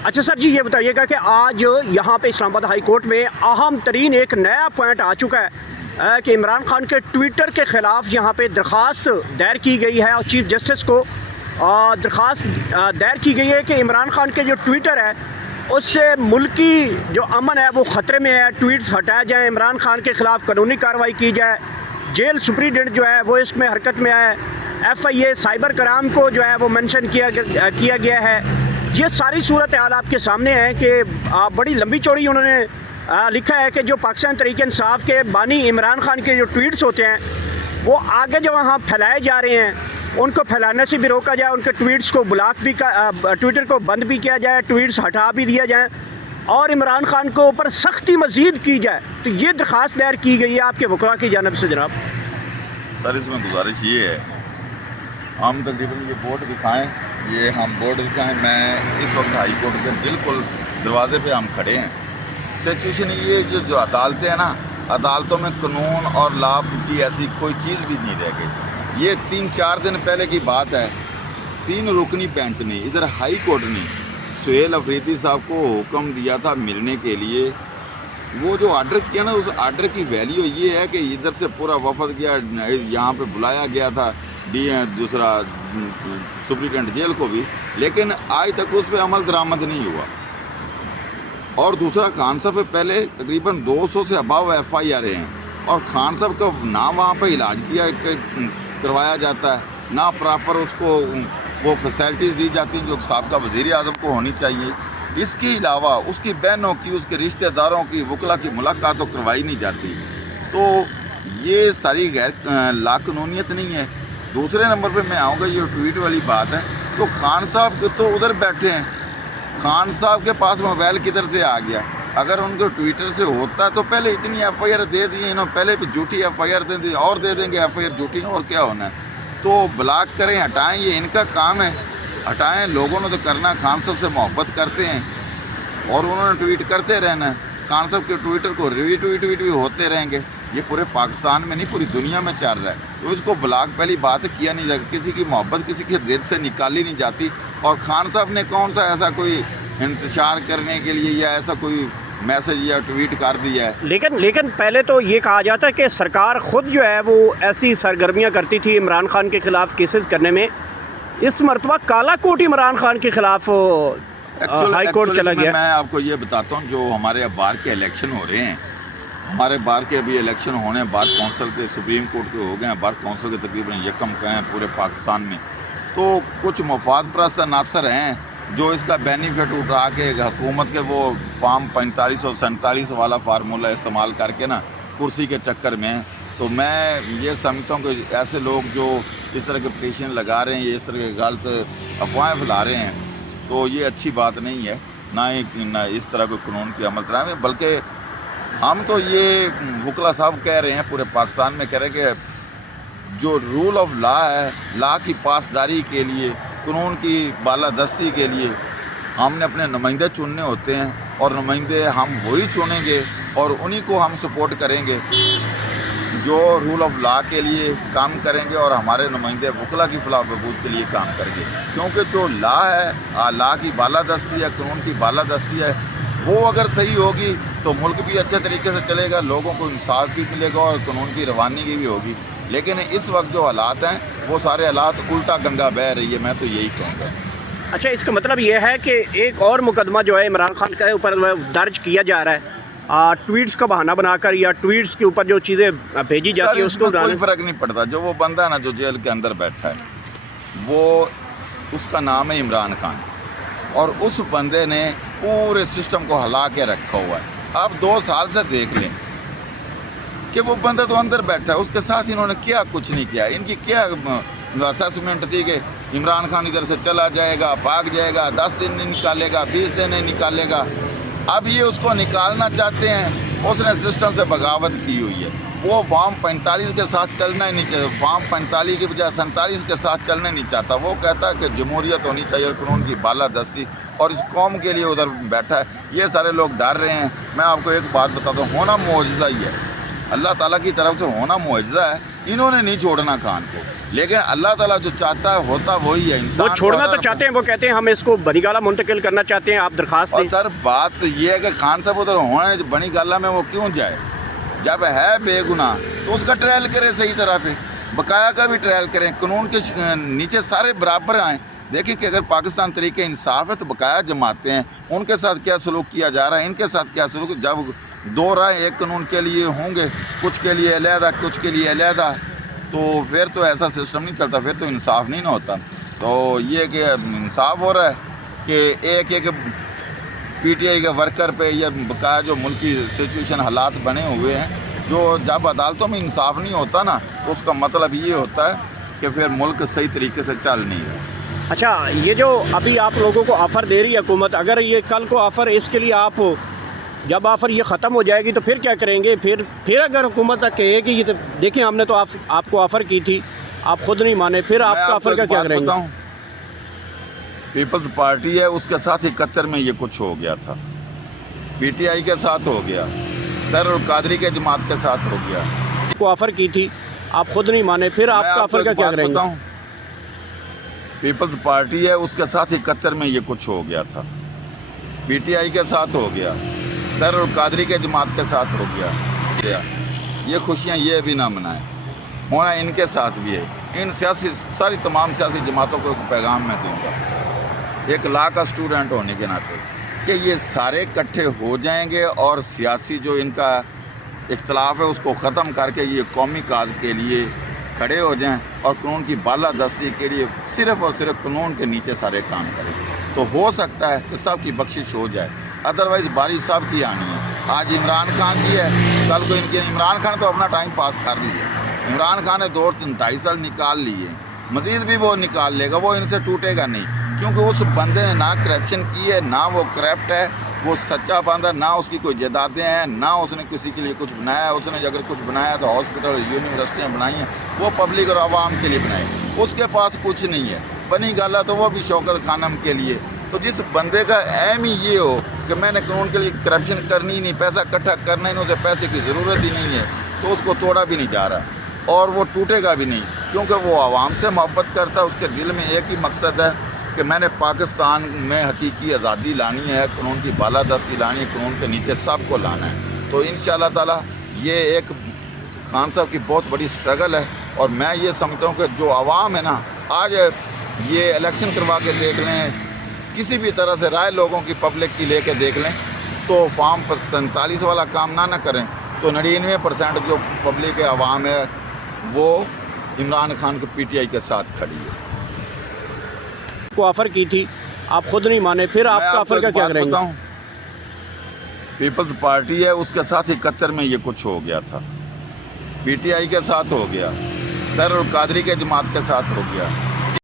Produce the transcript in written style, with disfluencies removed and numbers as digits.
अच्छा सर जी, ये बताइएगा कि आज यहाँ पे इस्लामाबाद हाई कोर्ट में अहम तरीन एक नया पॉइंट आ चुका है कि इमरान खान के ट्विटर के ख़िलाफ़ यहाँ पे दरख्वास्त दायर की गई है और चीफ जस्टिस को दरख्वास्त दायर की गई है कि इमरान खान के जो ट्विटर है उससे मुल्की जो अमन है वो ख़तरे में है, ट्वीट्स हटाए जाएँ, इमरान खान के ख़िलाफ़ कानूनी कार्रवाई की जाए, जेल सुप्रीडेंट जो है वो इसमें हरकत में आए, FIA साइबर क्राइम को जो है वो मेंशन किया गया है। ये सारी सूरत हाल आपके सामने है कि बड़ी लंबी चौड़ी उन्होंने लिखा है कि जो पाकिस्तान तहरीक इंसाफ के बानी इमरान खान के जो ट्वीट्स होते हैं वो आगे जो वहाँ फैलाए जा रहे हैं उनको फैलाने से भी रोका जाए, उनके ट्वीट्स को ब्लॉक भी ट्विटर को बंद भी किया जाए, ट्वीट्स हटा भी दिया जाए और इमरान खान को ऊपर सख्ती मज़ीद की जाए। तो ये दरख्वास्त दायर की गई है आपके वकला की जानिब से जनाब। सर इसमें गुजारिश ये है, हम तकरीबन ये बोर्ड दिखाएं, ये हम बोर्ड दिखाएं। मैं इस वक्त हाई कोर्ट के बिल्कुल दरवाजे पे हम खड़े हैं। सिचुएशन ये जो अदालतें हैं ना, अदालतों में कानून और लॉ की ऐसी कोई चीज़ भी नहीं रह गई। ये 3-4 दिन पहले की बात है, 3 रुकनी बेंच ने इधर हाई कोर्ट ने सुहेल अफरीदी साहब को हुक्म दिया था मिलने के लिए। वो जो आर्डर किया ना, उस आर्डर की वैल्यू ये है कि इधर से पूरा वफद गया, यहाँ पे बुलाया गया था दूसरा सुप्रीटेंडेंट जेल को भी, लेकिन आज तक उस पर अमल दरामद नहीं हुआ। और दूसरा, खान साहब पे पहले तकरीबन 200 से अबाव FIR हैं और खान साहब का ना वहाँ पे इलाज करवाया जाता है, ना प्रॉपर उसको वो फैसिलिटीज़ दी जाती हैं जो साबका वज़ीर आज़म को होनी चाहिए। इसके अलावा उसकी बहनों की, उसके रिश्तेदारों की, वकला की मुलाकात तो करवाई नहीं जाती। तो ये सारी गैर लाकानूनियत नहीं है। दूसरे नंबर पे मैं आऊँगा, ये ट्वीट वाली बात है, तो खान साहब तो उधर बैठे हैं, खान साहब के पास मोबाइल किधर से आ गया? अगर उनको ट्विटर से होता तो पहले इतनी FIR दे दी, इन्होंने पहले भी झूठी FIR दे दी और दे देंगे FIR झूठी, और क्या होना है? तो ब्लॉक करें, हटाएं, ये इनका काम है, हटाएं। लोगों ने तो करना, खान साहब से मोहब्बत करते हैं और उन्होंने ट्वीट करते रहना है। खान साहब के ट्विटर को रीट्वीट भी होते रहेंगे। ये पूरे पाकिस्तान में नहीं, पूरी दुनिया में चल रहा है। तो इसको ब्लॉक पहली बात किया नहीं जाएगा। किसी की मोहब्बत किसी के दिल से निकाली नहीं जाती। और खान साहब ने कौन सा ऐसा कोई इंतशार करने के लिए या ऐसा कोई मैसेज या ट्वीट कर दिया है? लेकिन पहले तो ये कहा जाता है कि सरकार खुद जो है वो ऐसी सरगर्मियाँ करती थी इमरान खान के ख़िलाफ़ केसेस करने में। इस मरतबा काला कोट इमरान खान के ख़िलाफ़ हाई कोर्ट चला गया। मैं आपको ये बताता हूँ, जो हमारे बार के इलेक्शन हो रहे हैं, हमारे बार के अभी इलेक्शन होने हैं, बार कौंसिल के, सुप्रीम कोर्ट के हो गए हैं, बार कौंसिल के तकरीबन यकम का हैं पूरे पाकिस्तान में। तो कुछ मफाद परस्त अनासर हैं जो इसका बेनिफिट उठा के हुकूमत के वो फॉर्म 45 और 47 वाला फार्मूला इस्तेमाल करके ना कुर्सी के चक्कर में। तो मैं ये समझता हूँ कि ऐसे लोग जो इस तरह के पिटीशन लगा रहे हैं, ये इस तरह के गलत अफवाहें फैला रहे हैं, तो ये अच्छी बात नहीं है। ना इस तरह को कानून की अमल कराएं, बल्कि हम तो ये वकला साहब कह रहे हैं, पूरे पाकिस्तान में कह रहे हैं कि जो रूल ऑफ लॉ है, लॉ की पासदारी के लिए, कानून की बालादस्ती के लिए हमने अपने नुमाइंदे चुनने होते हैं और नुमाइंदे हम वही चुनेंगे और उन्हीं को हम सपोर्ट करेंगे जो रूल ऑफ लॉ के लिए काम करेंगे और हमारे नुमाइंदे वकला की फलाह बहबूद के लिए काम करेंगे। क्योंकि जो लॉ है, लॉ की बालादस्ती है, कानून की बालादस्ती है, वो अगर सही होगी तो मुल्क भी अच्छे तरीके से चलेगा, लोगों को इंसाफ भी मिलेगा और कानून की रवानी की भी होगी। लेकिन इस वक्त जो हालात हैं वो सारे हालात उल्टा गंगा बह रही है, मैं तो यही कहूँगा। अच्छा, इसका मतलब ये है कि एक और मुकदमा जो है इमरान खान के ऊपर दर्ज किया जा रहा है ट्वीट्स का बहाना बनाकर, या ट्वीट्स के ऊपर जो चीज़ें भेजी जाती है उसको कोई फ़र्क नहीं पड़ता। जो वो बंदा है ना जो जेल के अंदर बैठा है, वो उसका नाम है इमरान खान और उस बंदे ने पूरे सिस्टम को हिला के रखा हुआ है। आप 2 साल से देख लें कि वो बंदा तो अंदर बैठा है, उसके साथ इन्होंने क्या कुछ नहीं किया। इनकी क्या असेसमेंट थी कि इमरान खान इधर से चला जाएगा, भाग जाएगा, 10 दिन नहीं निकालेगा, 20 दिन नहीं निकालेगा। अब ये उसको निकालना चाहते हैं, उसने सिस्टम से बगावत की हुई है। वो फॉर्म 45 के साथ चलना ही नहीं चाहता, फॉर्म 45 के बजाय 47 के साथ चलना नहीं चाहता। वो कहता है कि जमहूरियत होनी चाहिए और कानून की बालादस्ती, और इस कौम के लिए उधर बैठा है। ये सारे लोग डर रहे हैं। मैं आपको एक बात बताता हूँ, होना मुआजिज़ा ही है, अल्लाह ताला की तरफ से होना मुआजिज़ा है। इन्होंने नहीं छोड़ना खान को। لیکن اللہ تعالیٰ جو چاہتا ہے ہوتا وہی ہے. وہ انسان چھوڑنا تو چاہتے ہیں, وہ کہتے ہیں ہم اس کو بنی گالہ منتقل کرنا چاہتے ہیں, آپ درخواست اور دیں. سر بات یہ ہے کہ خان صاحب ادھر ہونا بنی گالہ میں وہ کیوں جائے؟ جب ہے بے گناہ تو اس کا ٹرائل کرے صحیح طرح پہ, بقایا کا بھی ٹرائل کریں, قانون کے نیچے سارے برابر آئیں. دیکھیں کہ اگر پاکستان طریقے انصاف ہے تو بقایا جماعتیں ہیں, ان کے ساتھ کیا سلوک کیا جا رہا ہے, ان کے ساتھ کیا سلوک. جب دو رائے ایک قانون کے لیے ہوں گے, کچھ کے لیے علیحدہ کچھ کے لیے علیحدہ, تو پھر تو ایسا سسٹم نہیں چلتا, پھر تو انصاف نہیں نہ ہوتا. تو یہ کہ انصاف ہو رہا ہے کہ ایک ایک پی ٹی آئی کے ورکر پہ یا بقایا جو ملکی سچویشن حالات بنے ہوئے ہیں, جو جب عدالتوں میں انصاف نہیں ہوتا نا تو اس کا مطلب یہ ہوتا ہے کہ پھر ملک صحیح طریقے سے چل نہیں رہا. اچھا, یہ جو ابھی آپ لوگوں کو آفر دے رہی ہے حکومت, اگر یہ کل کو آفر اس کے لیے آپ جب آفر یہ ختم ہو جائے گی تو پھر کیا کریں گے؟ پھر اگر حکومت کہے کہ یہ تو دیکھیں ہم نے تو آپ کو آفر کی تھی, آپ خود نہیں مانے, پھر آپ کا آفر کا کیا کریں گے؟ پیپلز پارٹی ہے, اس کے ساتھ 71 میں یہ کچھ ہو گیا تھا, پی ٹی آئی کے ساتھ ہو گیا, طاہر القادری کے جماعت کے ساتھ ہو گیا. کو آفر کی تھی, آپ خود نہیں مانے, پھر آپ کا آفر کا کیا کریں گے؟ پیپلز پارٹی ہے, اس کے ساتھ 71 میں یہ کچھ ہو گیا تھا, پی ٹی آئی کے ساتھ ہو گیا, طاہر القادری کے جماعت کے ساتھ ہو گیا. یہ خوشیاں یہ بھی نہ منائیں, ہونا ان کے ساتھ بھی ہے. ان ساری تمام سیاسی جماعتوں کو ایک پیغام میں دوں گا, ایک لا کا اسٹوڈنٹ ہونے کے ناطے, کہ یہ سارے اکٹھے ہو جائیں گے اور سیاسی جو ان کا اختلاف ہے اس کو ختم کر کے یہ قومی کاز کے لیے کھڑے ہو جائیں اور قانون کی بالادستی کے لیے صرف اور صرف قانون کے نیچے سارے کام کریں. تو ہو سکتا ہے کہ سب کی بخشش ہو جائے, ادروائز باری سب کی آنی ہے. آج عمران خان کی ہے, کل کو ان کے. عمران خان تو اپنا ٹائم پاس کر لیا, عمران خان نے 2-2.5 سال نکال لیے, مزید بھی وہ نکال لے گا, وہ ان سے ٹوٹے گا نہیں, کیونکہ اس بندے نے نہ کرپشن کی ہے, نہ وہ کرپٹ ہے, وہ سچا بندہ, نہ اس کی کوئی جائیدادیں ہیں, نہ اس نے کسی کے لیے کچھ بنایا ہے. اس نے اگر کچھ بنایا تو ہاسپٹل یونیورسٹیاں بنائی ہیں, وہ پبلک اور عوام کے لیے بنائی. اس کے پاس کچھ نہیں ہے. بنی گالہ تو وہ بھی شوکت خانم کے لیے. تو جس بندے کا اہم ہی یہ ہو کہ میں نے قانون کے لیے کرپشن کرنی ہی نہیں, پیسہ اکٹھا کرنا ہی نہیں, اسے پیسے کی ضرورت ہی نہیں ہے, تو اس کو توڑا بھی نہیں جا رہا اور وہ ٹوٹے گا بھی نہیں, کیونکہ وہ عوام سے محبت کرتا ہے. اس کے دل میں ایک ہی مقصد ہے کہ میں نے پاکستان میں حقیقی آزادی لانی ہے, قانون کی بالادستی لانی ہے, قانون کے نیچے سب کو لانا ہے. تو انشاءاللہ تعالی یہ ایک خان صاحب کی بہت بڑی سٹرگل ہے. اور میں یہ سمجھتا ہوں کہ جو عوام ہے نا, آج یہ الیکشن کروا کے دیکھ لیں, کسی بھی طرح سے رائے لوگوں کی پبلک کی لے کے دیکھ لیں, تو فارم 47 والا کام نہ کریں تو 99% جو پبلک عوام ہے وہ عمران خان کو پی ٹی آئی کے ساتھ کھڑی ہے. کو آفر کی تھی, آپ خود نہیں مانے, پھر آپ کا آفر کا کیا کریں گے؟ پیپلز پارٹی ہے, اس کے ساتھ 71 میں یہ کچھ ہو گیا تھا, پی ٹی آئی کے ساتھ ہو گیا, طاہر القادری کے جماعت کے ساتھ ہو گیا,